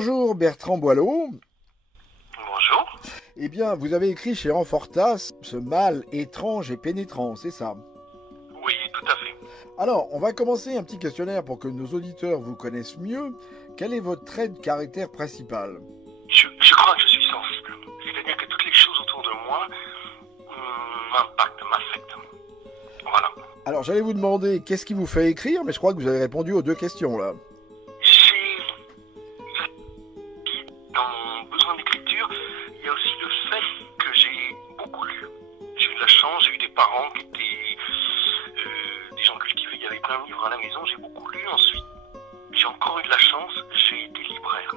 Bonjour Bertrand Boileau. Bonjour. Eh bien, vous avez écrit chez Ranfortas ce mal étrange et pénétrant, c'est ça? Oui, tout à fait. Alors, on va commencer un petit questionnaire pour que nos auditeurs vous connaissent mieux. Quel est votre trait de caractère principal? Je crois que je suis sensible. C'est-à-dire que toutes les choses autour de moi m'impactent, m'affectent. Voilà. Alors, j'allais vous demander qu'est-ce qui vous fait écrire, mais je crois que vous avez répondu aux deux questions là. Dans mon besoin d'écriture, il y a aussi le fait que j'ai beaucoup lu. J'ai eu de la chance, j'ai eu des parents qui étaient des gens cultivés, il y avait plein de livres à la maison, j'ai beaucoup lu. Ensuite, j'ai encore eu de la chance, j'ai été libraire.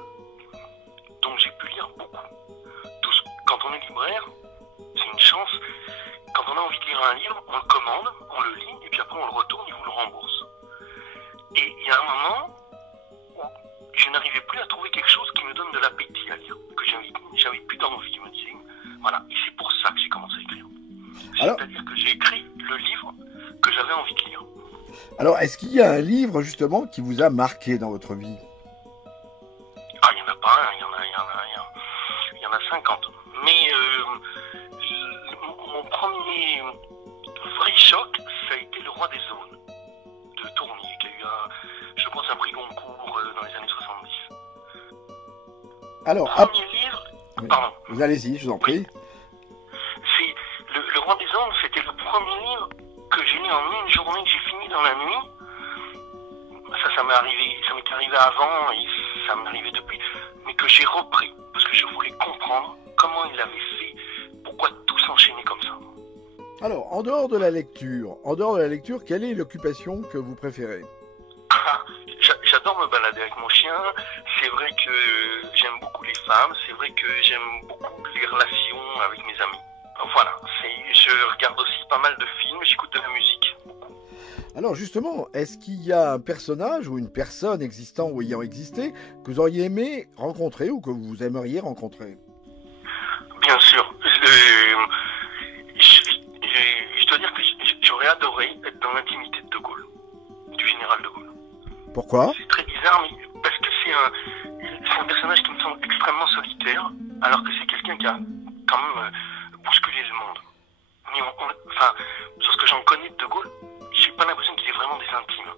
Donc j'ai pu lire beaucoup. Quand on est libraire, c'est une chance. Quand on a envie de lire un livre, on le commande, on le lit, et puis après on le retourne et vous le rembourse. Et il y a un moment où je n'arrivais plus à trouver quelque chose qui me donne de l'appétit à lire, que j'avais plus d'envie, je me disais, voilà, et c'est pour ça que j'ai commencé à écrire. C'est-à-dire que j'ai écrit le livre que j'avais envie de lire. Alors, est-ce qu'il y a un livre justement qui vous a marqué dans votre vie? Ah, il n'y en a pas un, il y en a 50. Mais mon premier vrai choc, ça a été Le Roi des Aulnes, de Tournier, qui a eu, je pense, un prix Goncourt dans les années 70. Alors, Premier livre, pardon. Vous allez-y, je vous en prie. C'est le Roi des Aulnes, c'était le premier livre que j'ai lu en une journée, que j'ai fini dans la nuit. Ça m'est arrivé, ça m'était arrivé avant et ça m'est arrivé depuis, mais que j'ai repris parce que je voulais comprendre comment il avait fait, pourquoi tout s'enchaînait comme ça. Alors, en dehors de la lecture, quelle est l'occupation que vous préférez? J'adore me balader avec mon chien. C'est vrai que j'aime beaucoup les femmes. C'est vrai que j'aime beaucoup les relations avec mes amis. Voilà. Je regarde aussi pas mal de films. J'écoute de la musique. Alors justement, est-ce qu'il y a un personnage ou une personne existant ou ayant existé que vous auriez aimé rencontrer ou que vous aimeriez rencontrer? Bien sûr. Je dois dire que j'aurais adoré être dans l'intimité de De Gaulle, du général De Gaulle. Pourquoi? C'est très bizarre, mais parce que c'est un personnage qui me semble extrêmement solitaire, alors que c'est quelqu'un qui a quand même bousculé le monde. Mais sur ce que j'en connais de Gaulle, j'ai pas l'impression qu'il ait vraiment des intimes.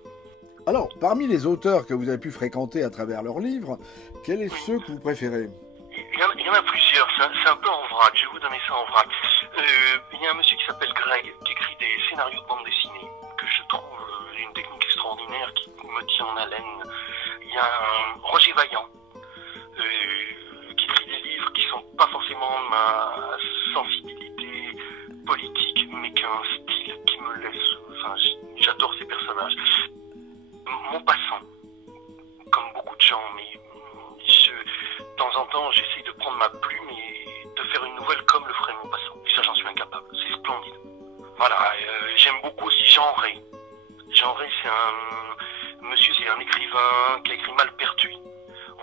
Alors, parmi les auteurs que vous avez pu fréquenter à travers leurs livres, quels sont ceux que vous préférez? Il y en a plusieurs, c'est un peu en vrac, je vais vous donner ça en vrac. Il y a un monsieur qui s'appelle Greg, qui écrit des scénarios de bande dessinée, que je trouve une technique extraordinaire qui me tient en haleine. Il y a Roger Vaillant, qui écrit des livres qui sont pas forcément ma sensibilité politique, mais qui a un style qui me laisse... j'adore ces personnages. Maupassant, comme beaucoup de gens, mais de temps en temps, j'essaie de prendre ma plume et de faire une nouvelle comme le ferait Maupassant. Et ça, j'en suis incapable. C'est splendide. Voilà, j'aime beaucoup aussi Jean Ray. Jean Ray, c'est un écrivain qui a écrit Malpertuis,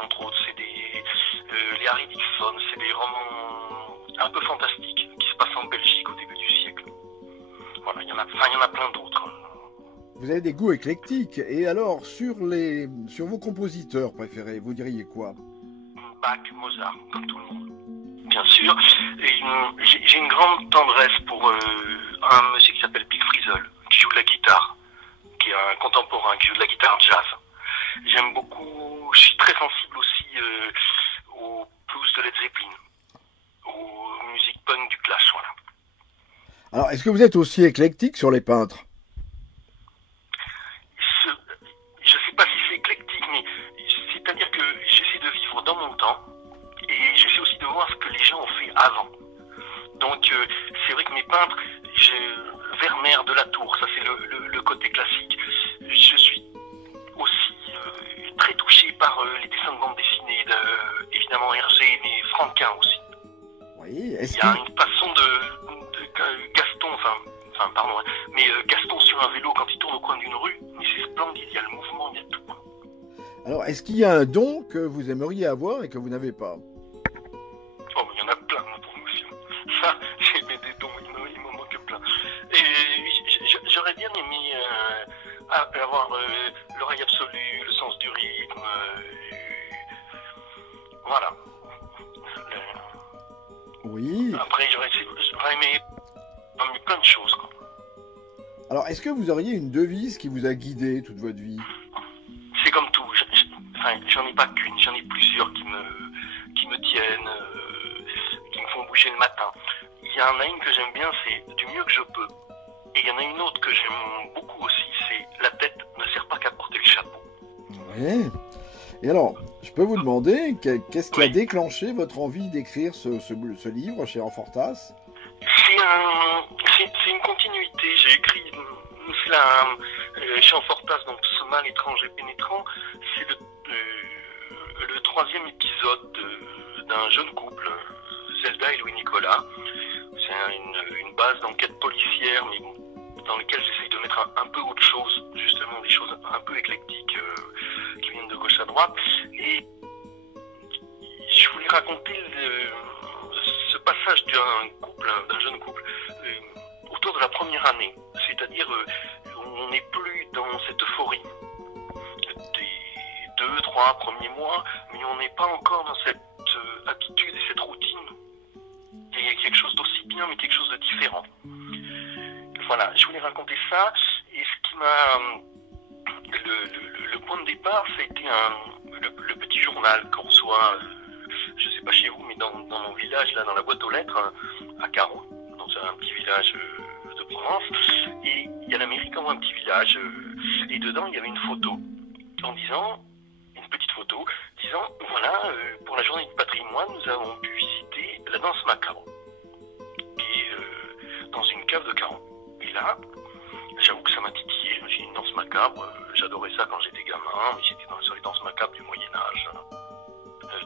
entre autres. C'est les Harry Dixon, c'est des romans un peu fantastiques qui se passent en Belgique au début du siècle. Voilà, il y en a plein d'autres. Vous avez des goûts éclectiques. Et alors, sur vos compositeurs préférés, vous diriez quoi? Bach, Mozart, comme tout le monde. Bien sûr. Et j'ai une grande tendresse pour un monsieur qui s'appelle Big Frisell, qui joue de la guitare, qui est un contemporain, qui joue de la guitare jazz. J'aime beaucoup, je suis très sensible aussi au blues de Led Zeppelin, aux musiques punk du Clash, voilà. Alors, est-ce que vous êtes aussi éclectique sur les peintres? Je sais pas si c'est éclectique, mais c'est-à-dire que j'essaie de vivre dans mon temps et j'essaie aussi de voir ce que les gens ont fait avant. Donc c'est vrai que mes peintres, Vermeer, de la Tour, ça c'est le côté classique. Je suis aussi très touché par les dessins de bande dessinée, évidemment Hergé, mais Franquin aussi. Oui, il y a une façon de Gaston, mais Gaston sur un vélo quand il tourne au coin d'une rue, mais c'est splendide, il y a le mouvement, il y a tout. Alors, est-ce qu'il y a un don que vous aimeriez avoir et que vous n'avez pas? Oh, mais il y en a plein, mon pauvre monsieur. Ça, j'ai des dons, il m'en manque plein. Et j'aurais bien aimé avoir l'oreille absolue, le sens du rythme, Voilà. Oui. Après, j'aurais aimé plein de choses, quoi. Alors, est-ce que vous auriez une devise qui vous a guidé toute votre vie? C'est comme tout. J'en ai pas qu'une, j'en ai plusieurs qui me tiennent, qui me font bouger le matin. Il y en a une que j'aime bien, c'est du mieux que je peux. Et il y en a une autre que j'aime beaucoup aussi, c'est la tête ne sert pas qu'à porter le chapeau. Oui. Et alors, je peux vous demander, qu'est-ce qui a déclenché votre envie d'écrire ce livre chez Amfortas? C'est une continuité. J'ai écrit cela chez Amfortas, donc Ce mal étrange et pénétrant. C'est le troisième épisode d'un jeune couple, Zelda et Louis-Nicolas. C'est une base d'enquête policière, mais dans lequel j'essaye de mettre un peu autre chose, justement des choses un peu éclectiques qui viennent de gauche à droite. Et je voulais raconter ce passage d'un jeune couple autour de la première année. C'est-à-dire, on n'est plus dans cette euphorie des 2-3 premiers mois, mais on n'est pas encore dans cette habitude et cette routine. Il y a quelque chose d'aussi bien, mais quelque chose de différent. Voilà, je voulais raconter ça, et ce qui m'a... Le point de départ, ça a été le petit journal qu'on reçoit, je sais pas chez vous, mais dans mon village, là, dans la boîte aux lettres, à Caron, dans un petit village de Provence, et il y a la mairie comme un petit village, et dedans, il y avait une photo, une petite photo, disant, voilà, pour la journée du patrimoine, nous avons pu visiter la danse macabre, qui est dans une cave de Caron. Et là, j'avoue que ça m'a titillé. J'ai une danse macabre, j'adorais ça quand j'étais gamin, mais j'étais sur les danses macabres du Moyen-Âge,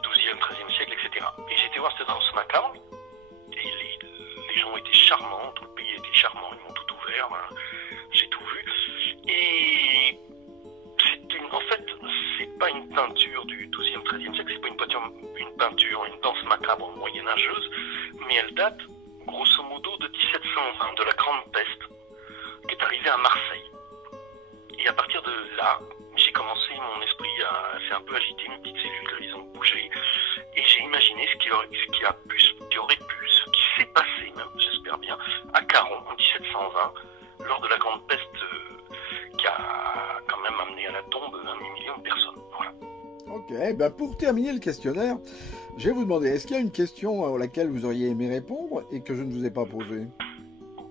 12e, 13e siècle, etc. Et j'étais voir cette danse macabre, et les gens étaient charmants, tout le pays était charmant, ils m'ont tout ouvert, j'ai tout vu. Et en fait, c'est pas une peinture du 12e, 13e siècle, c'est pas une danse macabre moyenâgeuse, mais elle date, grosso modo, de 1720, de la Grande Peste, qui est arrivée à Marseille. Et à partir de là, j'ai commencé, mon esprit s'est un peu agité, mes petites cellules, ils ont bougé, et j'ai imaginé ce qui aurait pu, ce qui s'est passé même, j'espère bien, à Caron en 1720, lors de la Grande Peste qui a quand même amené à la tombe 1 million de personnes. Voilà. Ok, ben pour terminer le questionnaire, je vais vous demander, est-ce qu'il y a une question à laquelle vous auriez aimé répondre et que je ne vous ai pas posée?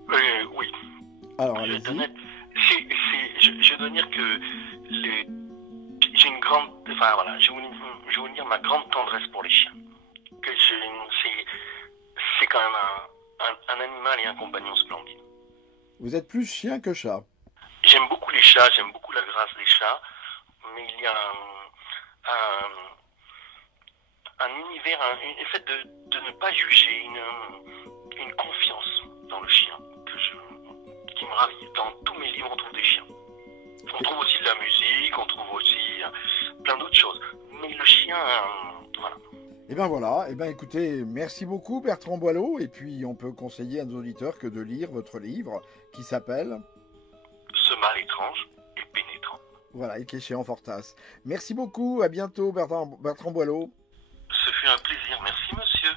Oui. Alors, allez-y. Je dois dire que j'ai une grande... Enfin, voilà, je vais vous dire ma grande tendresse pour les chiens. C'est quand même un animal et un compagnon splendide. Vous êtes plus chien que chat? J'aime beaucoup les chats, j'aime beaucoup la grâce des chats, mais il y a un univers, un fait de ne pas juger, une confiance dans le chien qui me ravit. Dans tous mes livres, on trouve des chiens. On trouve aussi de la musique, on trouve aussi plein d'autres choses. Mais le chien, voilà. Et ben voilà, et ben écoutez, merci beaucoup Bertrand Boileau, et puis on peut conseiller à nos auditeurs que de lire votre livre qui s'appelle Ce mal étrange et pénétrant. Voilà, et qui est chez Amfortas. Merci beaucoup, à bientôt Bertrand Boileau. Ce fut un plaisir, merci monsieur.